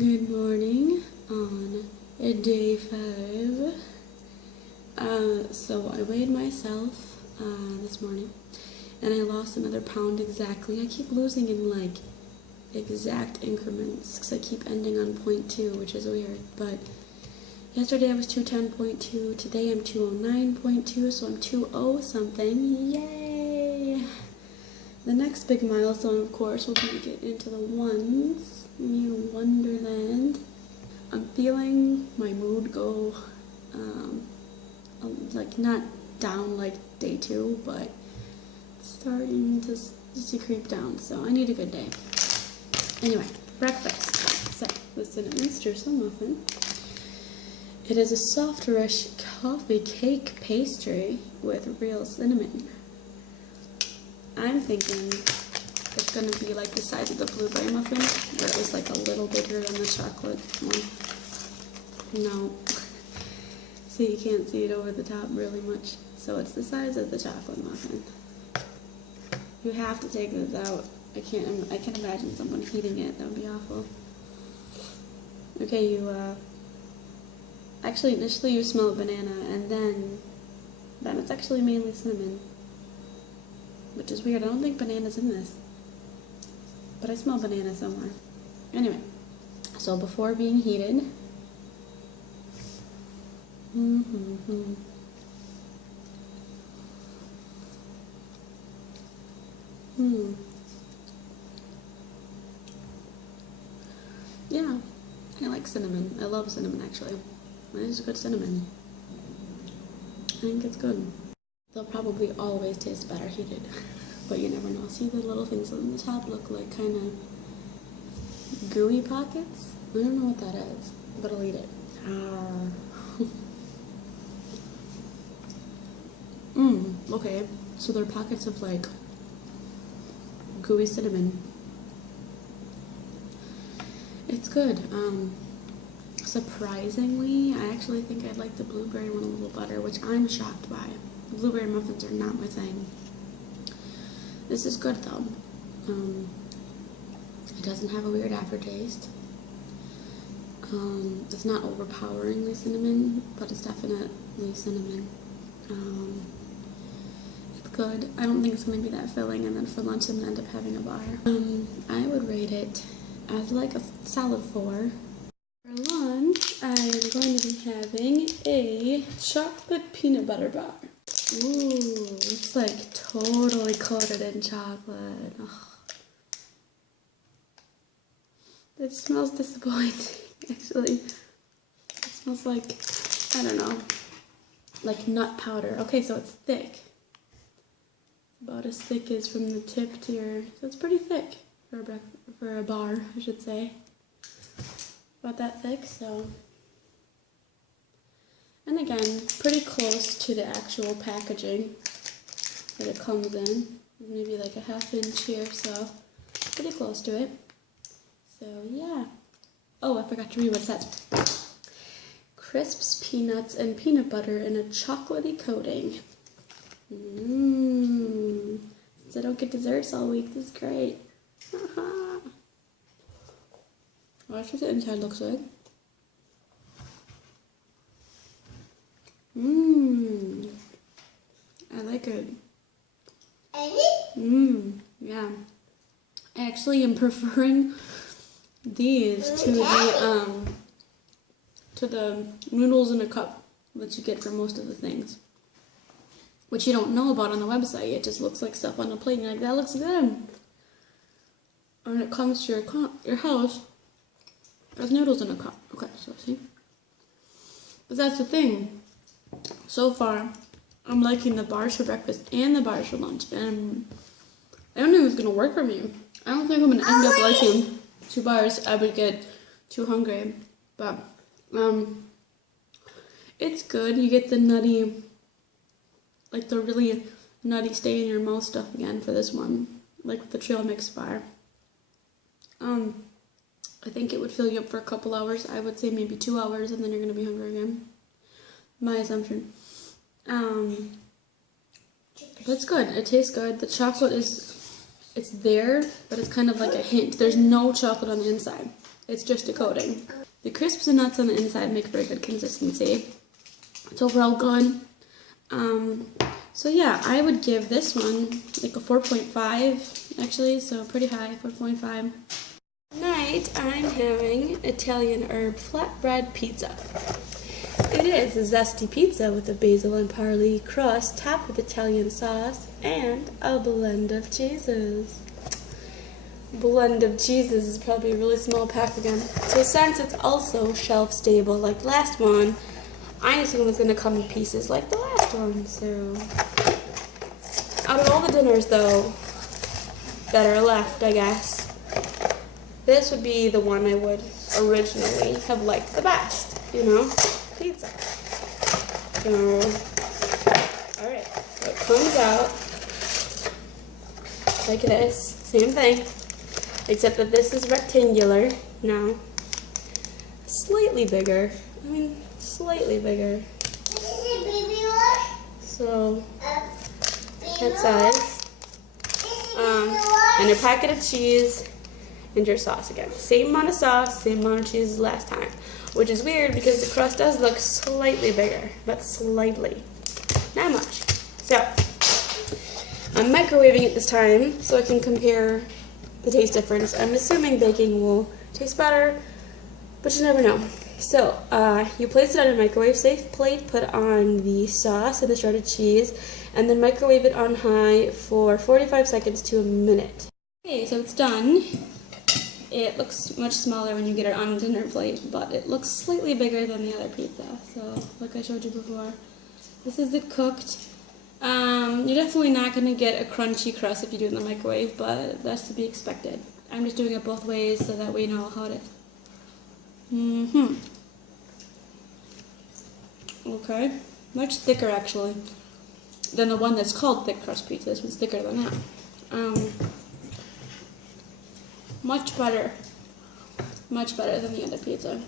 Good morning on day 5. So I weighed myself this morning and I lost another pound exactly. I keep losing in like exact increments because I keep ending on 0.2, which is weird. But yesterday I was 210.2, today I'm 209.2, so I'm 20 something. Yay! The next big milestone, of course, will be to get into the ones. New Wonderland. I'm feeling my mood go like not down like day 2, but starting to creep down, so I need a good day. Anyway, breakfast. So the cinnamon streusel muffin. It is a soft rich coffee cake pastry with real cinnamon. I'm thinking it's going to be like the size of the blueberry muffin, where it was like a little bigger than the chocolate one. No. See, you can't see it over the top really much. So it's the size of the chocolate muffin. You have to take this out. I can't imagine someone heating it. That would be awful. Okay, actually initially you smell banana, and then it's actually mainly cinnamon. Which is weird. I don't think banana's in this. But I smell banana somewhere. Anyway, so before being heated, yeah, I like cinnamon. I love cinnamon, actually. It is good cinnamon. I think it's good. They'll probably always taste better heated. But you never know. See, the little things on the top look like kind of gooey pockets? I don't know what that is, but I'll eat it. Okay. So they're pockets of like gooey cinnamon. It's good. Surprisingly, I actually think I'd like the blueberry one a little better, which I'm shocked by. Blueberry muffins are not my thing. This is good though. It doesn't have a weird aftertaste. It's not overpoweringly cinnamon, but it's definitely cinnamon. It's good. I don't think it's going to be that filling, and then for lunch I'm going to end up having a bar. I would rate it as like a solid 4. For lunch, I'm going to be having a chocolate peanut butter bar. Ooh, it's like totally coated in chocolate. Ugh. It smells disappointing, actually. It smells like, I don't know, like nut powder. Okay, so it's thick. About as thick as from the tip to your, so it's pretty thick for a bar, I should say. About that thick, so. And again, pretty close to the actual packaging that it comes in. Maybe like a ½ inch here, so pretty close to it. So yeah. Oh, I forgot to read what it says. Crisps, peanuts, and peanut butter in a chocolatey coating. Since I don't get desserts all week, this is great. Well, that's what the inside looks like. I like it. Yeah. I actually am preferring these to the noodles in a cup that you get for most of the things. Which you don't know about on the website. It just looks like stuff on a plate and you're like, that looks good. And when it comes to your house, there's noodles in a cup. Okay, so see? But that's the thing. So far, I'm liking the bars for breakfast and the bars for lunch, and I don't know if it's gonna work for me. I don't think I'm gonna end up liking 2 bars. I would get too hungry, but it's good. You get the nutty, like the really nutty stay in your mouth stuff again for this one, like the trail mix bar. I think it would fill you up for a couple hours. I would say maybe 2 hours, and then you're gonna be hungry again. My assumption. But it's good. It tastes good. The chocolate it's there, but it's kind of like a hint. There's no chocolate on the inside. It's just a coating. The crisps and nuts on the inside make very good consistency. It's overall good. So yeah, I would give this one like a 4.5 actually, so pretty high, 4.5. Tonight I'm having Italian herb flatbread pizza. It is a zesty pizza with a basil and parsley crust topped with Italian sauce and a blend of cheeses. Blend of cheeses is probably a really small pack again. So since it's also shelf stable like the last one, I assume it's going to come in pieces like the last one. So out of all the dinners though that are left, I guess, this would be the one I would originally have liked the best, you know, pizza. So, alright, so it comes out like this, same thing, except that this is rectangular now, slightly bigger, slightly bigger, so that size, and a packet of cheese, and your sauce again. Same amount of sauce, same amount of cheese as last time. Which is weird because the crust does look slightly bigger, but slightly. Not much. So, I'm microwaving it this time so I can compare the taste difference. I'm assuming baking will taste better, but you never know. So, you place it on a microwave safe plate, put on the sauce and the shredded cheese, and then microwave it on high for 45 seconds to a minute. Okay, so it's done. It looks much smaller when you get it on a dinner plate, but it looks slightly bigger than the other pizza. So, like I showed you before, this is it cooked. You're definitely not going to get a crunchy crust if you do it in the microwave, but that's to be expected. I'm just doing it both ways so that we know how it is. Okay, much thicker actually than the one that's called thick crust pizza. This one's thicker than that. Much better than the other pizza.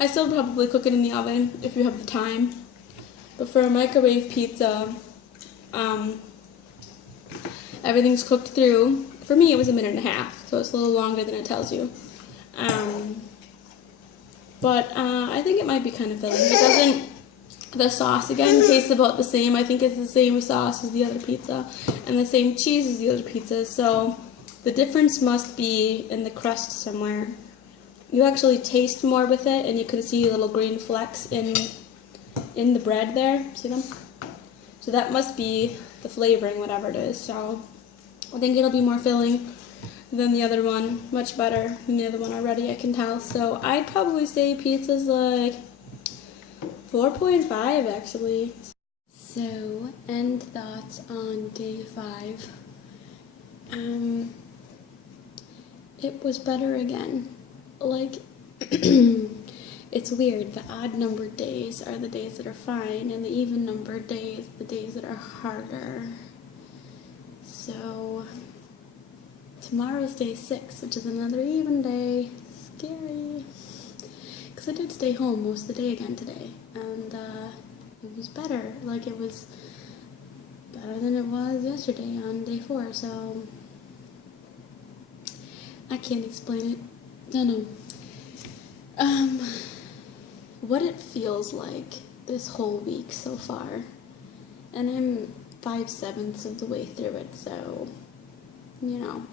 I still probably cook it in the oven if you have the time, but for a microwave pizza, everything's cooked through. For me, it was a minute and a half, so it's a little longer than it tells you. But I think it might be kind of filling. It doesn't. The sauce, again, tastes about the same. I think it's the same sauce as the other pizza and the same cheese as the other pizza. So the difference must be in the crust somewhere. You actually taste more with it, and you can see little green flecks in the bread there. See them? So that must be the flavoring, whatever it is. So I think it'll be more filling than the other one. Much better than the other one already, I can tell. So I'd probably say pizza's like 4.5 actually. So, end thoughts on day 5. It was better again. Like, it's weird. The odd numbered days are the days that are fine, and the even numbered days, the days that are harder. So, tomorrow's day 6, which is another even day. Scary. Because I did stay home most of the day again today, and it was better. Like, it was better than it was yesterday on day 4, so I can't explain it. Don't know. What it feels like this whole week so far, and I'm 5/7 of the way through it, so, you know,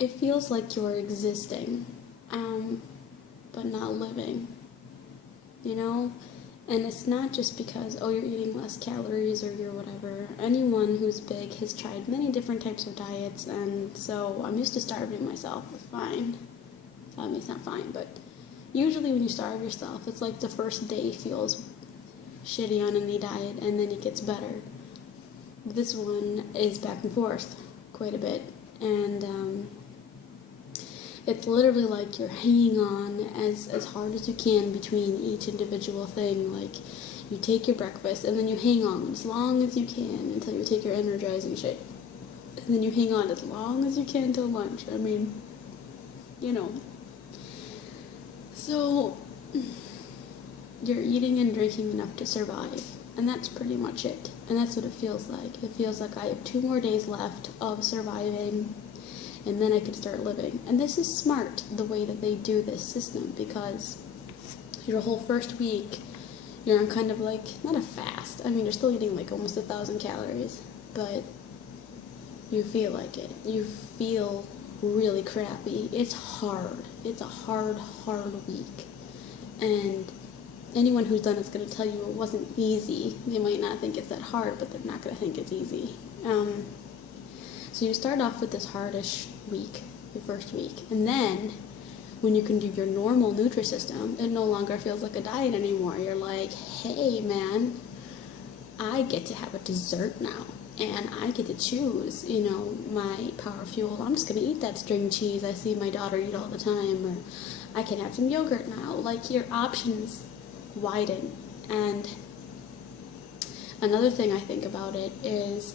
it feels like you're existing, but not living, you know? And it's not just because, oh, you're eating less calories or you're whatever. Anyone who's big has tried many different types of diets, and so I'm used to starving myself. It's fine. I mean, it's not fine, but usually when you starve yourself, it's like the first day feels shitty on any diet, and then it gets better. This one is back and forth quite a bit, and it's literally like you're hanging on as hard as you can between each individual thing. Like, you take your breakfast, and then you hang on as long as you can until you take your energizing shake. And then you hang on as long as you can till lunch. I mean, you know. So, you're eating and drinking enough to survive, and that's pretty much it. And that's what it feels like. It feels like I have 2 more days left of surviving, and then I can start living. And this is smart, the way that they do this system, because your whole first week, you're on kind of like, not a fast. I mean, you're still eating like almost 1,000 calories, but you feel like it. You feel really crappy. It's hard. It's a hard week. And anyone who's done it's going to tell you it wasn't easy. They might not think it's that hard, but they're not going to think it's easy. So you start off with this hardish week, your first week. And then, when you can do your normal Nutrisystem, it no longer feels like a diet anymore. You're like, hey man, I get to have a dessert now. And I get to choose, you know, my power fuel. I'm just going to eat that string cheese I see my daughter eat all the time. Or I can have some yogurt now. Like, your options widen. And another thing I think about it is,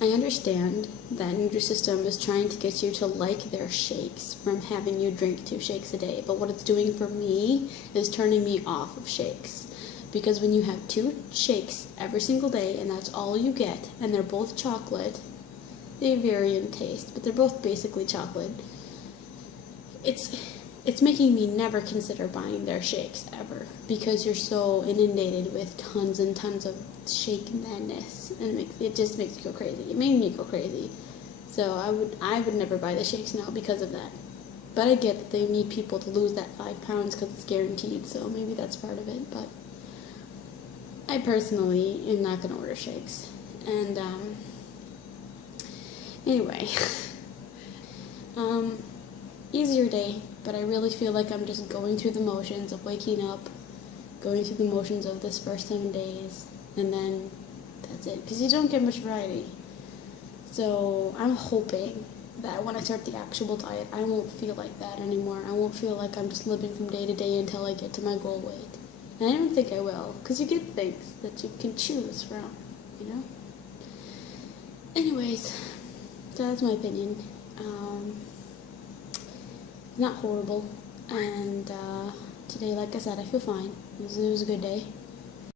I understand that Nutrisystem is trying to get you to like their shakes from having you drink 2 shakes a day. But what it's doing for me is turning me off of shakes. Because when you have 2 shakes every single day and that's all you get, and they're both chocolate, they vary in taste, but they're both basically chocolate, it's making me never consider buying their shakes ever, because you're so inundated with tons and tons of shake madness, and it just makes you go crazy. It made me go crazy. So I would never buy the shakes now because of that. But I get that they need people to lose that 5 pounds because it's guaranteed, so maybe that's part of it. But I personally am not going to order shakes. And anyway, easier day, but I really feel like I'm just going through the motions of waking up, going through the motions of this first 7 days, and then that's it, because you don't get much variety. So I'm hoping that when I start the actual diet, I won't feel like that anymore. I won't feel like I'm just living from day to day until I get to my goal weight. And I don't think I will, because you get things that you can choose from, you know? Anyways, that's my opinion. Not horrible, and today, like I said, I feel fine. It was a good day.